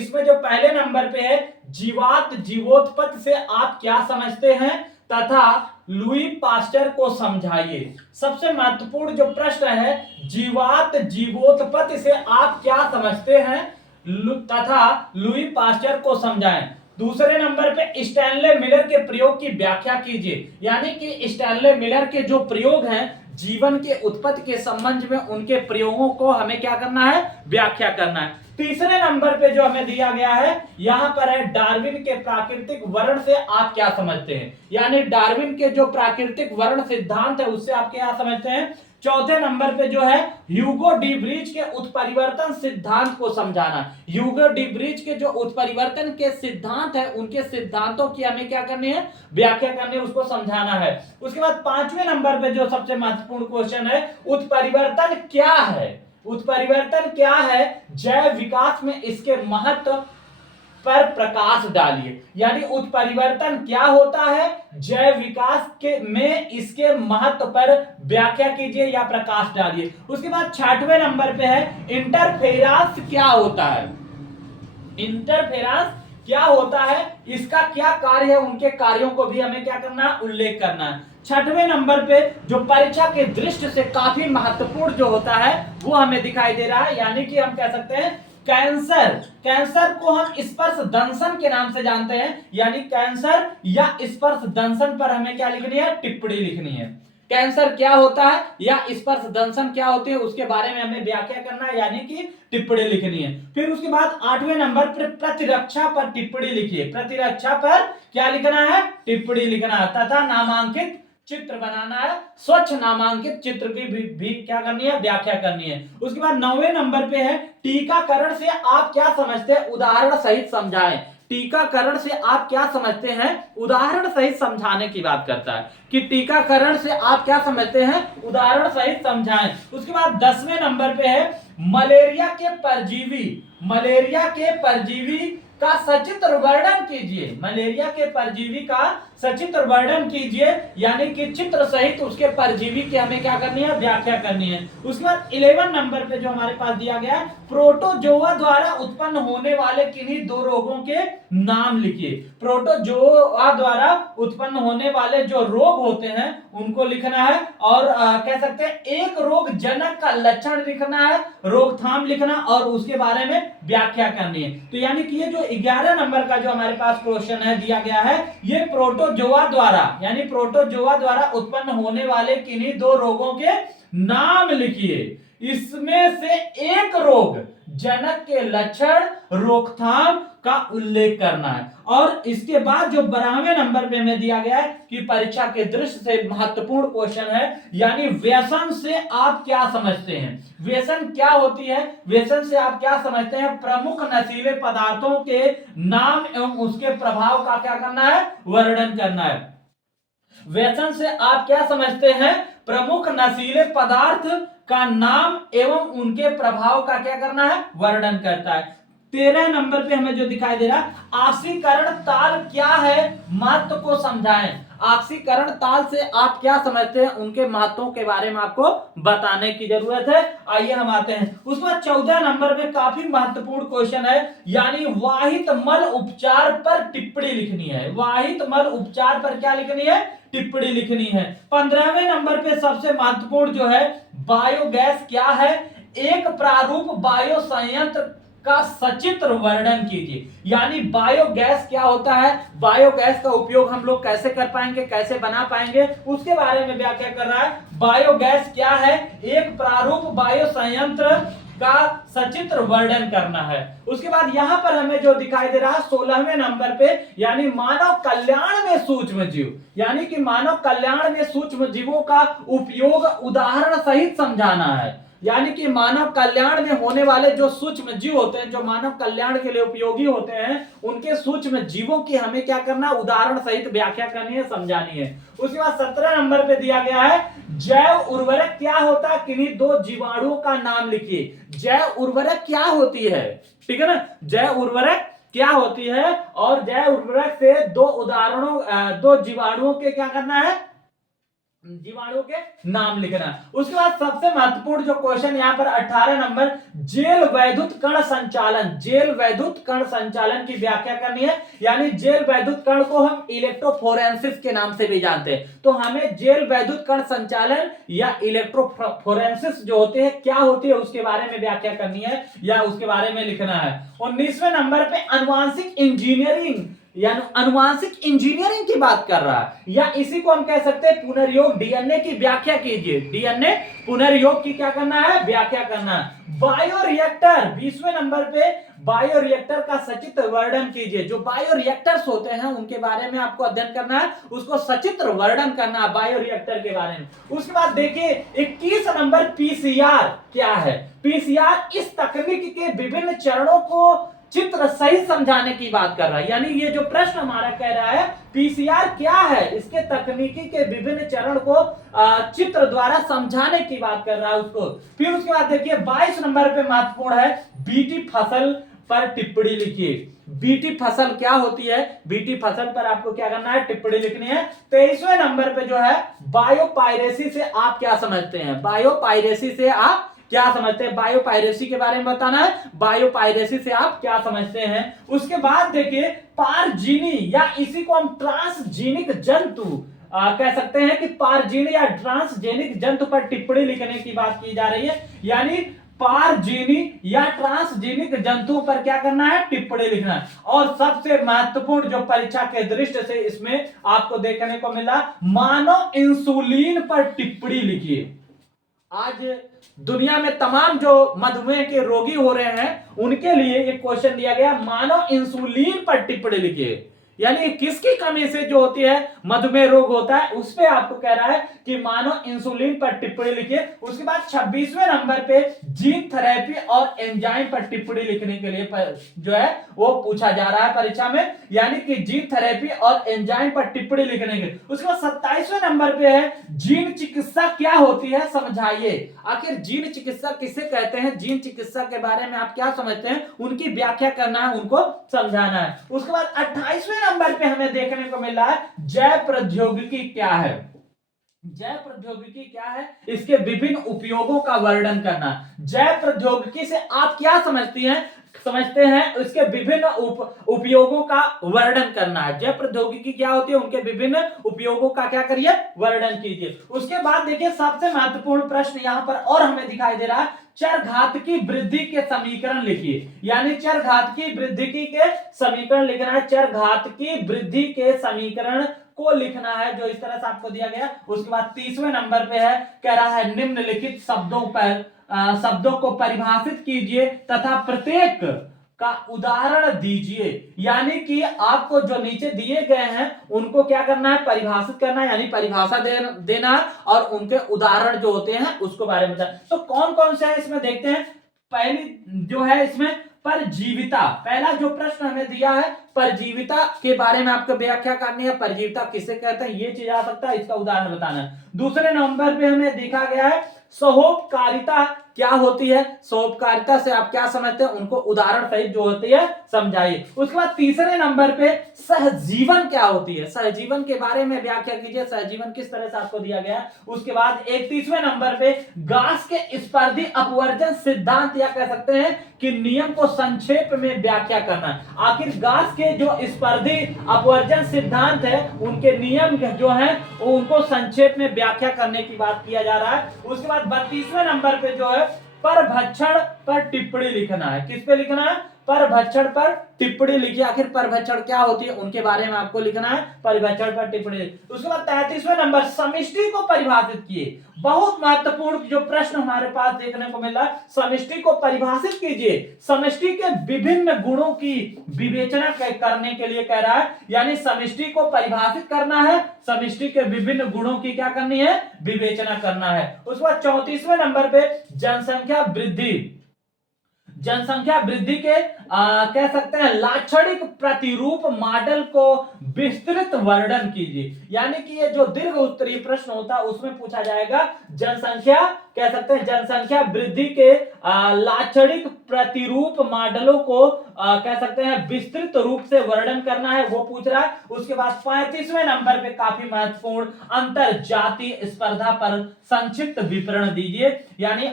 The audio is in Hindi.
इसमें जो पहले नंबर पे है जीवात जीवोत्पत्ति से आप क्या समझते हैं तथा लुई पास्चर को समझाइए। सबसे महत्वपूर्ण जो प्रश्न है जीवात जीवोत्पत्ति से आप क्या समझते हैं तथा लुई पास्चर को समझाएं। दूसरे नंबर पे स्टैनले मिलर के प्रयोग की व्याख्या कीजिए, यानी कि स्टैनले मिलर के जो प्रयोग हैं जीवन के उत्पत्ति के संबंध में उनके प्रयोगों को हमें क्या करना है, व्याख्या करना है। तीसरे नंबर पे जो हमें दिया गया है यहां पर है डार्विन के प्राकृतिक वर्ण से आप क्या समझते हैं, यानी डार्विन के जो प्राकृतिक वर्ण सिद्धांत है उससे आप क्या समझते हैं। चौथे नंबर पे जो है ह्यूगो डी ब्रीज के उत्परिवर्तन सिद्धांत को समझाना। ह्यूगो डी ब्रीज के जो उत्परिवर्तन के सिद्धांत है उनके सिद्धांतों की हमें क्या करनी है, व्याख्या करनी है, उसको समझाना है। उसके बाद पांचवें नंबर पे जो सबसे महत्वपूर्ण क्वेश्चन है उत्परिवर्तन क्या है, उत्परिवर्तन क्या है, जैव विकास में इसके महत्व पर प्रकाश डालिए, यानी उत्परिवर्तन क्या होता है, जैव विकास के में इसके महत्व पर व्याख्या कीजिए या प्रकाश डालिए। उसके बाद छठवें नंबर पे है इंटरफेरेंस क्या होता है, इंटरफेरेंस क्या होता है, इसका क्या कार्य है, उनके कार्यों को भी हमें क्या करना है, उल्लेख करना है। छठवें नंबर पे जो परीक्षा के दृष्टि से काफी महत्वपूर्ण जो होता है वो हमें दिखाई दे रहा है, यानी कि हम कह सकते हैं कैंसर। कैंसर को हम स्पर्श दंशन के नाम से जानते हैं, यानी कैंसर या स्पर्श दंशन पर हमें क्या लिखनी है, टिप्पणी लिखनी है। कैंसर क्या होता है या स्पर्श दंशन क्या होती है उसके बारे में हमें व्याख्या करना है, यानी कि टिप्पणी लिखनी है। फिर उसके बाद आठवें नंबर पर प्रतिरक्षा पर टिप्पणी लिखिए। प्रतिरक्षा पर क्या लिखना है, टिप्पणी लिखना है तथा नामांकित चित्र बनाना है। स्वच्छ नामांकित चित्र की भी क्या करनी है, व्याख्या करनी है। उसके बाद 9वें नंबर पे है टीकाकरण से आप क्या समझते हैं, उदाहरण सहित समझाएं। टीकाकरण से आप क्या समझते हैं, उदाहरण सहित समझाने की बात करता है कि टीकाकरण से आप क्या समझते हैं, उदाहरण सहित समझाएं। उसके बाद 10वें नंबर पे है मलेरिया के परजीवी, मलेरिया के परजीवी का सचित्र वर्णन कीजिए। मलेरिया के परजीवी का सचित्र वर्णन कीजिए, यानी कि चित्र सहित उसके परजीवी की हमें क्या करनी है, व्याख्या करनी है। उसके बाद 11 नंबर पे जो हमारे पास दिया गया है प्रोटोजोआ द्वारा उत्पन्न होने वाले किन्हीं दो रोगों के नाम लिखिए। प्रोटोजोआ द्वारा उत्पन्न होने वाले जो रोग होते हैं उनको लिखना है और कह सकते हैं एक रोग जनक का लक्षण लिखना है, रोकथाम लिखना और उसके बारे में व्याख्या करनी है। तो यानी कि ये जो 11 नंबर का जो हमारे पास क्वेश्चन है दिया गया है ये प्रोटोजोआ द्वारा, यानी प्रोटोजोआ द्वारा उत्पन्न होने वाले किन्हीं दो रोगों के नाम लिखिए। इसमें से एक रोग जनक के लक्षण रोकथाम का उल्लेख करना है। और इसके बाद जो 12वें नंबर पे हमें दिया गया है कि परीक्षा के दृष्टि से महत्वपूर्ण क्वेश्चन है, यानी व्यसन से आप क्या समझते हैं। व्यसन क्या होती है, व्यसन से आप क्या समझते हैं, प्रमुख नशीले पदार्थों के नाम एवं उसके प्रभाव का क्या करना है, वर्णन करना है। व्यसन से आप क्या समझते हैं, प्रमुख नशीले पदार्थ का नाम एवं उनके प्रभाव का क्या करना है, वर्णन करता है। 13 नंबर पे हमें जो दिखाई दे रहा ऑक्सीकरण ताल क्या है, महत्व को समझाएं। ऑक्सीकरण ताल से आप क्या समझते हैं, उनके महत्वों के बारे में आपको बताने की जरूरत है। आइए हम आते हैं उसके बाद 14 नंबर पे काफी महत्वपूर्ण क्वेश्चन है, यानी वाहित मल उपचार पर टिप्पणी लिखनी है। वाहित मल उपचार पर क्या लिखनी है, टिप्पणी लिखनी है। 15वें नंबर पे सबसे महत्वपूर्ण जो है बायोगैस क्या है, एक प्रारूप बायो संयंत्र का सचित्र वर्णन कीजिए। यानी बायोगैस क्या होता है, बायोगैस का उपयोग हम लोग कैसे कर पाएंगे, कैसे बना पाएंगे, उसके बारे में व्याख्या कर रहा है। बायोगैस क्या है, एक प्रारूप बायो संयंत्र का सचित्र वर्णन करना है। उसके बाद यहां पर हमें जो दिखाई दे रहा है 16वें नंबर पे, यानी मानव कल्याण में सूक्ष्म जीव, यानी कि मानव कल्याण में सूक्ष्म जीवों का उपयोग उदाहरण सहित समझाना है। यानी कि मानव कल्याण में होने वाले जो सूक्ष्म जीव होते हैं, जो मानव कल्याण के लिए उपयोगी होते हैं, उनके सूक्ष्म जीवों की हमें क्या करना, उदाहरण सहित व्याख्या करनी है, समझानी है। उसके बाद 17 नंबर पे दिया गया है जैव उर्वरक क्या होता है, किन्हीं दो जीवाणुओं का नाम लिखिए। जैव उर्वरक क्या होती है, ठीक है ना, जैव उर्वरक क्या होती है और जैव उर्वरक से दो उदाहरणों, दो जीवाणुओं के क्या करना है, जीवाणु के नाम लिखना। उसके बाद सबसे महत्वपूर्ण जो क्वेश्चन यहाँ पर 18 नंबर, जेल वैद्युत कण संचालन। जेल वैद्युत कण संचालन की व्याख्या करनी है, यानी जेल वैद्युत कण को हम इलेक्ट्रोफोरेंसिस के नाम से भी जानते हैं। तो हमें जेल वैद्युत कण संचालन या इलेक्ट्रोफोरेंसिस जो होते हैं क्या होती है उसके बारे में व्याख्या करनी है या उसके बारे में लिखना है। 19वें नंबर पे अनुवांशिक इंजीनियरिंग, यानी अनुवांशिक इंजीनियरिंग की बात कर रहा है, या इसी को हम कह सकते हैं पुनर्योग, डीएनए की व्याख्या कीजिए। डीएनए पुनर्योग की क्या करना है, व्याख्या करना है। बायोरिएक्टर 20वें नंबर पे, बायोरिएक्टर का सचित्र वर्णन कीजिए। जो बायोरिएक्टर्स होते हैं उनके बारे में आपको अध्ययन करना है, उसको सचित्र वर्णन करना है बायोरिएक्टर के बारे में। उसके बाद देखिए 21 नंबर पीसीआर क्या है। पीसीआर इस तकनीक के विभिन्न चरणों को चित्र सहित समझाने की बात कर रहा है, यानी ये जो प्रश्न हमारा कह रहा है पीसीआर क्या है, इसके तकनीकी के विभिन्न चरण को चित्र द्वारा समझाने की बात कर रहा है उसको। फिर उसके बाद देखिए 22 नंबर पे महत्वपूर्ण है, बीटी फसल पर टिप्पणी लिखिए। बीटी फसल क्या होती है, बीटी फसल पर आपको क्या करना है, टिप्पणी लिखनी है। 23वें नंबर पे जो है बायोपायरेसी से आप क्या समझते हैं, बायोपायरेसी से आप क्या समझते हैं, बायोपायरेसी के बारे में बताना है, बायोपायरेसी से आप क्या समझते हैं। उसके बाद देखिए पारजीनी, या इसी को हम ट्रांसजीनिक जंतु कह सकते हैं कि पारजीनी या ट्रांसजेनिक जंतु पर टिप्पणी लिखने की बात की जा रही है, यानी पारजीनी या ट्रांसजेनिक जंतुओं पर क्या करना है, टिप्पणी लिखना है। और सबसे महत्वपूर्ण जो परीक्षा के दृष्टि से इसमें आपको देखने को मिला, मानव इंसुलिन पर टिप्पणी लिखिए। आज दुनिया में तमाम जो मधुमेह के रोगी हो रहे हैं उनके लिए एक क्वेश्चन दिया गया, मानव इंसुलिन पर टिप्पणी लिखिए, यानी किसकी कमी से जो होती है मधुमेह रोग होता है, उस पे आपको कह रहा है कि मानव इंसुलिन पर टिप्पणी लिखिए। उसके बाद 26वें नंबर पे जीन थेरेपी और एंजाइम पर टिप्पणी लिखने के लिए जो है वो पूछा जा रहा है परीक्षा में, यानी कि जीन थेरेपी और एंजाइम पर टिप्पणी लिखने के। उसके बाद 27वें नंबर पे है जीन चिकित्सा क्या होती है समझाइए। आखिर जीन चिकित्सा किसे कहते हैं, जीन चिकित्सा के बारे में आप क्या समझते हैं, उनकी व्याख्या करना है, उनको समझाना है। उसके बाद 28वें नंबर पे हमें देखने को मिला है जैव प्रौद्योगिकी क्या है। जैव प्रौद्योगिकी क्या है, इसके विभिन्न उपयोगों का वर्णन करना। जैव प्रौद्योगिकी से आप क्या समझते हैं उसके विभिन्न उपयोगों का वर्णन करना है। जैव प्रौद्योगिकी क्या होती है, उनके विभिन्न उपयोगों का क्या करिए, वर्णन कीजिए। उसके बाद देखिए सबसे महत्वपूर्ण प्रश्न यहां पर और हमें दिखाई दे रहा है, चरघातकी वृद्धि के समीकरण लिखिए, यानी चरघातकी वृद्धि के समीकरण लिखना है। चरघातकी वृद्धि के समीकरण को लिखना है जो इस तरह से आपको दिया गया। उसके बाद 30वें नंबर पे है, कह रहा है निम्नलिखित शब्दों को परिभाषित कीजिए तथा प्रत्येक का उदाहरण दीजिए, यानी कि आपको जो नीचे दिए गए हैं उनको क्या करना है, परिभाषित करना है, यानी परिभाषा देना है और उनके उदाहरण जो होते हैं उसको बारे में बताना। तो कौन कौन से है इसमें देखते हैं। पहली जो है इसमें परजीविता, पहला जो प्रश्न हमें दिया है परजीविता के बारे में आपको व्याख्या करनी है, परजीविता किसे कहते हैं ये चीज आ सकता है, इसका उदाहरण बताना है। दूसरे नंबर पे हमें देखा गया है सहोपकारिता क्या होती है, सहोपकारिता से आप क्या समझते हैं, उनको उदाहरण सहित जो होती है समझाइए। उसके बाद तीसरे नंबर पे सहजीवन क्या होती है, सहजीवन के बारे में व्याख्या कीजिए, सहजीवन किस तरह से आपको दिया गया है। उसके बाद 31वें नंबर पे गास के स्पर्धी अपवर्जन सिद्धांत या कह सकते हैं कि नियम को संक्षेप में व्याख्या करना। आखिर गास के जो स्पर्धी अपवर्जन सिद्धांत है उनके नियम जो है उनको संक्षेप में व्याख्या करने की बात किया जा रहा है। उसके बाद 32वें नंबर पे जो है परभक्षण पर टिप्पणी लिखना है। किस पे लिखना है, परभक्षण पर टिप्पणी लिखिए। आखिर परभक्षण क्या होती है उनके बारे में आपको लिखना है, परभक्षण पर टिप्पणी। उसके बाद 33वें नंबर समष्टि को परिभाषित किए। बहुत महत्वपूर्ण जो प्रश्न हमारे पास देखने को मिला, समष्टि को परिभाषित कीजिए। समष्टि के विभिन्न गुणों की विवेचना करने के लिए कह रहा है, यानी समष्टि को परिभाषित करना है, समष्टि के विभिन्न गुणों की क्या करनी है, विवेचना करना है। उसके बाद 34वें नंबर पे जनसंख्या वृद्धि। जनसंख्या वृद्धि के कह सकते हैं लाक्षणिक प्रतिरूप मॉडल को विस्तृत वर्णन कीजिए। यानी कि ये जो दीर्घ उत्तरीय प्रश्न होता है उसमें पूछा जाएगा जनसंख्या, कह सकते हैं जनसंख्या वृद्धि के लाक्षणिक प्रतिरूप मॉडलों को कह सकते हैं विस्तृत रूप से वर्णन करना है, वो पूछ रहा है। उसके बाद 35वें नंबर पे काफी महत्वपूर्ण अंतर जातीय स्पर्धा पर संक्षिप्त विवरण दीजिए। यानी